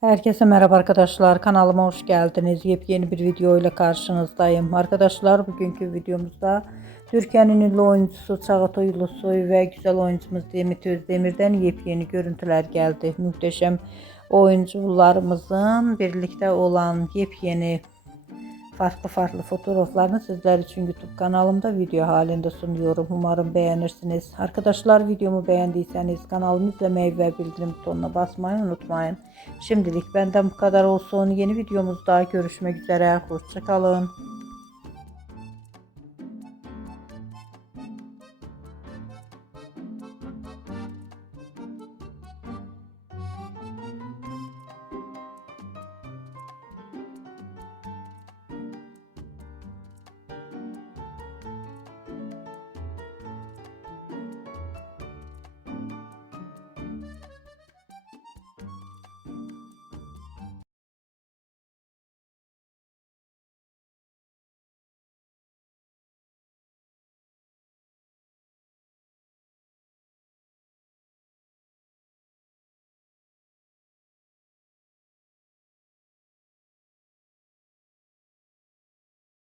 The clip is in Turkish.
Herkese merhaba arkadaşlar. Kanalıma hoş geldiniz. Yepyeni bir video ile karşınızdayım. Arkadaşlar bugünkü videomuzda Türkiye'nin ünlü oyuncusu Çağatay Ulusoy ve güzel oyuncumuz Demet Özdemir'den yepyeni görüntüler geldi. Muhteşem oyuncularımızın birlikte olan yepyeni farklı fotoğraflarını sizler için YouTube kanalımda video halinde sunuyorum. Umarım beğenirsiniz. Arkadaşlar videomu beğendiyseniz kanalımı izlemeyi ve bildirim butonuna basmayı unutmayın. Şimdilik benden bu kadar olsun. Yeni videomuzda görüşmek üzere. Hoşça kalın.